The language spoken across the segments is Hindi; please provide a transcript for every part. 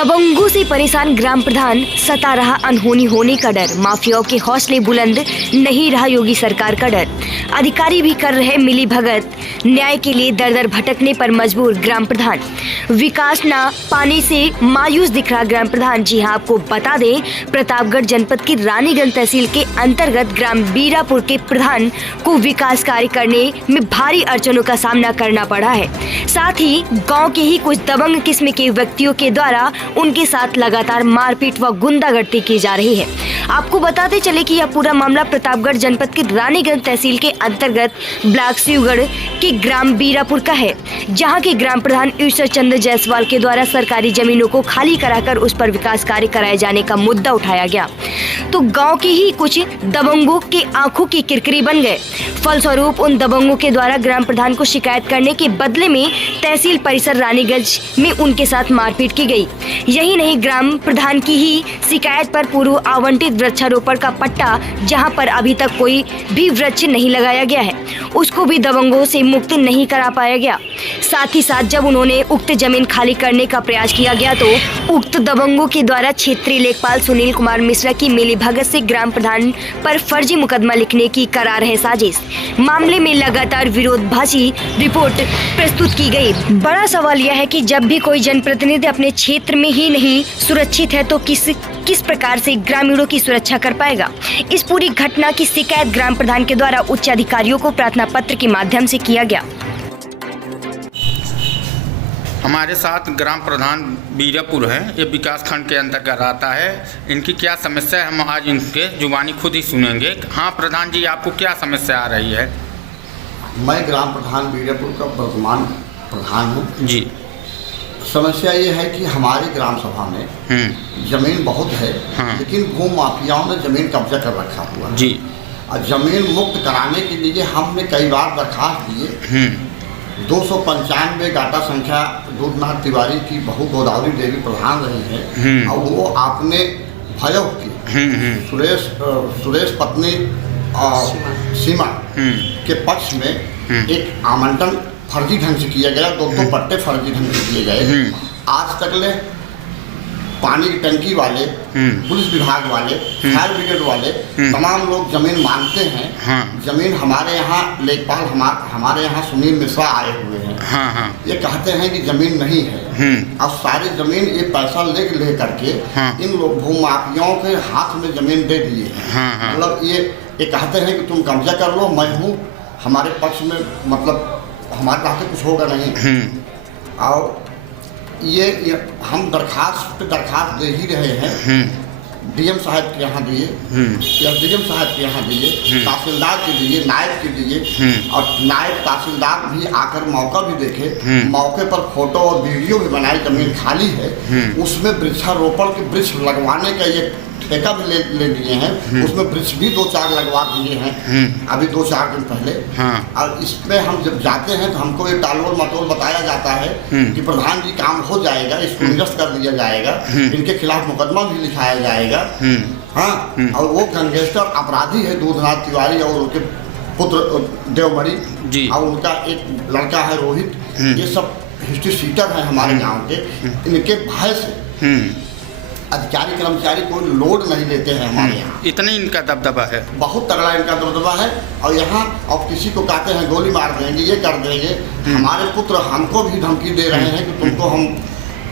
दबंगों से परेशान ग्राम प्रधान, सता रहा अनहोनी होने का डर। माफियाओं के हौसले बुलंद, नहीं रहा योगी सरकार का डर। अधिकारी भी कर रहे मिली भगत, न्याय के लिए दर दर भटकने पर मजबूर ग्राम प्रधान। विकास ना पाने से मायूस दिख रहा ग्राम प्रधान। जी हां, आपको बता दें, प्रतापगढ़ जनपद की रानीगंज तहसील के अंतर्गत ग्राम बीरापुर के प्रधान को विकास कार्य करने में भारी अड़चनों का सामना करना पड़ा है। साथ ही गांव के ही कुछ दबंग किस्म के व्यक्तियों के द्वारा उनके साथ लगातार मारपीट व गुंडागर्दी की जा रही है। आपको बताते चले कि यह पूरा मामला प्रतापगढ़ जनपद की रानीगंज तहसील के अंतर्गत ब्लॉक शिवगढ़ के ग्राम बीरापुर का है, जहां के ग्राम प्रधान ईश्वर चंद्र जायसवाल के द्वारा सरकारी जमीनों को खाली कराकर उस पर विकास कार्य कराए जाने का मुद्दा उठाया गया, तो गांव के ही कुछ दबंगों के आंखों की किरकिरी बन गए। फलस्वरूप उन दबंगों के द्वारा ग्राम प्रधान को शिकायत करने के बदले में तहसील परिसर रानीगंज में उनके साथ मारपीट की गई। यही नहीं, ग्राम प्रधान की ही शिकायत पर पूर्व आवंटित वृक्षारोपण का पट्टा, जहां पर अभी तक कोई भी वृक्ष नहीं लगाया गया है, उसको भी दबंगों से मुक्त नहीं करा पाया गया। साथ ही साथ जब उन्होंने उक्त जमीन खाली करने का प्रयास किया गया तो उक्त दबंगों के द्वारा क्षेत्रीय लेखपाल सुनील कुमार मिश्रा की मिलीभगत से ग्राम प्रधान पर फर्जी मुकदमा लिखने की करार है साजिश। मामले में लगातार विरोधाभासी रिपोर्ट प्रस्तुत की गई। बड़ा सवाल यह है कि जब भी कोई जनप्रतिनिधि अपने क्षेत्र में ही नहीं सुरक्षित है तो किस प्रकार से ग्रामीणों की सुरक्षा कर पाएगा। इस पूरी घटना की शिकायत ग्राम प्रधान के द्वारा उच्च अधिकारियों को प्रार्थना पत्र के माध्यम से किया गया। हमारे साथ ग्राम प्रधान बीरापुर है, ये विकास खंड के अंतर्गत आता है। इनकी क्या समस्या है हम आज इनके जुबानी खुद ही सुनेंगे। हाँ प्रधान जी, आपको क्या समस्या आ रही है? मैं ग्राम प्रधान बीरापुर का वर्तमान प्रधान हूँ जी। समस्या ये है कि हमारी ग्राम सभा में जमीन बहुत है, हाँ। लेकिन भू माफियाओं ने जमीन कब्जा कर रखा हुआ जी। और जमीन मुक्त कराने के लिए हमने कई बार दरखास्त दिए। 295 गाटा संख्या दूधनाथ तिवारी की बहू गोदावरी देवी प्रधान रही है और वो आपने भयव की सुरेश पत्नी सीमा के पक्ष में एक आमंत्रण फर्जी ढंग से किया गया। दो पट्टे फर्जी ढंग से किए गए। आज तक ले पानी की टंकी वाले, पुलिस विभाग वाले, फायर ब्रिगेड वाले तमाम लोग जमीन मांगते हैं। जमीन हमारे यहाँ लेखपाल हमारे यहाँ सुनील मिश्रा आए हुए हैं। ये कहते हैं कि जमीन नहीं है। अब सारी जमीन ये पैसा ले करके इन लोग भू माफियाओं के हाथ में जमीन दे दिए हैं। मतलब ये कहते हैं कि तुम कब्जा कर लो, मैं हूँ, हमारे पक्ष में, मतलब हमारे हाथ कुछ होगा नहीं। और ये हम दरखास्त दे ही रहे हैं। डीएम साहब के यहाँ दिए, एसडीएम साहब के यहाँ दिए, तहसीलदार के दिए, नायब के दिए, और नायब तहसीलदार भी आकर मौका भी देखे। मौके पर फोटो और वीडियो भी बनाए। जमीन खाली है, उसमें वृक्षारोपण के वृक्ष लगवाने का ये ठेका भी ले लिए हैं। उसमें वृक्ष भी 2-4 लगवा दिए हैं अभी 2-4 दिन पहले। और इसमें हम जब जाते हैं तो हमको ये टालोल मटोल बताया जाता है कि प्रधान जी काम हो जाएगा, इसको निरस्त कर दिया जाएगा, इनके खिलाफ मुकदमा भी लिखाया जाएगा। हाँ, और वो गैंगस्टर अपराधी है दूधनाथ तिवारी और उनके पुत्र देवमणि और उनका एक लड़का है रोहित। ये सब हिस्ट्री सीटर है हमारे गाँव के। इनके भय से अधिकारी कर्मचारी कोई लोड नहीं लेते हैं हमारे यहाँ। इतना इनका दबदबा है, बहुत तगड़ा इनका दबदबा है। और यहाँ अब किसी को कहते हैं गोली मार देंगे, ये कर देंगे। हमारे पुत्र हमको भी धमकी दे रहे हैं कि तुमको हम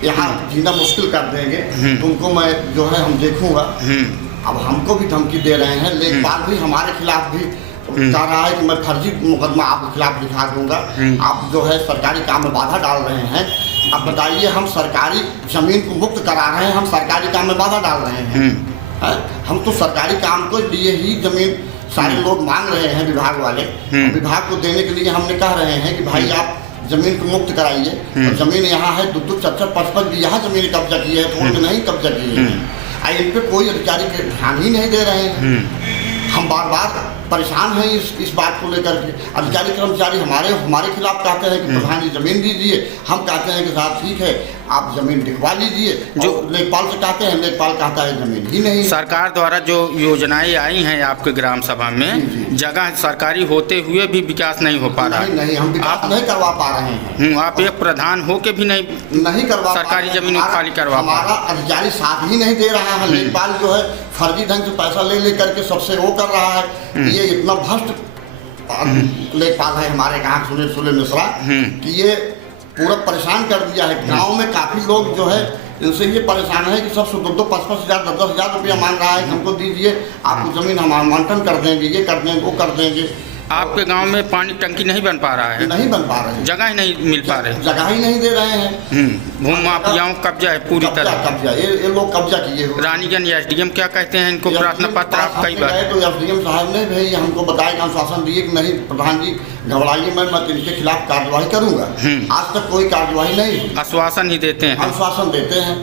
यहाँ जीना मुश्किल कर देंगे, तुमको मैं जो है हम देखूंगा। अब हमको भी धमकी दे रहे हैं। लेखपाल भी हमारे खिलाफ भी कह रहा है कि मैं फर्जी मुकदमा आपके खिलाफ लिखा दूंगा, आप जो है सरकारी काम में बाधा डाल रहे हैं। अब बताइए, हम सरकारी जमीन को मुक्त करा रहे हैं, हम सरकारी काम में बाधा डाल रहे हैं। हम तो सरकारी काम को लिए ही जमीन सारे लोग मांग रहे हैं, विभाग वाले। विभाग को देने के लिए हमने कह रहे हैं कि भाई आप जमीन को मुक्त कराइए। और जमीन यहाँ है 2-2, 4-4, 5-5 भी यहाँ जमीन कब्जा की है, थोड़ी तो नहीं कब्जा की है। इन पर कोई अधिकारी ध्यान ही नहीं दे रहे हैं। हम बार बार परेशान हैं इस बात को लेकर के। अधिकारी कर्मचारी हमारे खिलाफ कहते हैं कि प्रधान जी ज़मीन दीजिए, हम कहते हैं कि साहब ठीक है आप ज़मीन दिखवा लीजिए, जो लेखपाल से कहते हैं, लेखपाल कहता है ज़मीन ही नहीं। सरकार द्वारा जो योजनाएं आई हैं आपके ग्राम सभा में, जगह सरकारी होते हुए भी विकास नहीं हो पा रहा है। नहीं, हम विकास नहीं करवा पा रहे हैं। आप एक प्रधान हो के भी नहीं करवा सरकारी जमीन खाली करवा, हमारा अधिकारी साथ ही नहीं दे रहा है। लेखपाल जो है फर्जी ढंग से पैसा ले करके सबसे वो कर रहा है। ये इतना भ्रष्ट लेखपाल है हमारे यहाँ सुनील मिश्रा कि ये पूरा परेशान कर दिया है। गांव में काफ़ी लोग जो है इनसे ये परेशान है कि सब 2-5 हज़ार 10 हज़ार रुपया मांग रहा है, हमको दीजिए, आपको ज़मीन हम आवंटन कर देंगे, ये कर देंगे, वो कर देंगे। आपके गांव में पानी टंकी नहीं बन पा रहा है? नहीं बन पा रहे, जगह ही नहीं मिल पा रहे, जगह ही नहीं दे रहे हैं। भूमि माफियाओं कब्जा है पूरी तरह, कब्जा ये लोग कब्जा किए हुए। रानीगंज एसडीएम क्या कहते हैं इनको? प्रार्थना पत्र आप कई बार तो एसडीएम साहब ने भी हमको बताया, आश्वासन दिए कि नहीं प्रधान जी घबराइए, मैं इनके खिलाफ कार्रवाई करूंगा। आज तक कोई कार्रवाई नहीं हुई। आश्वासन ही देते हैं, आश्वासन देते हैं।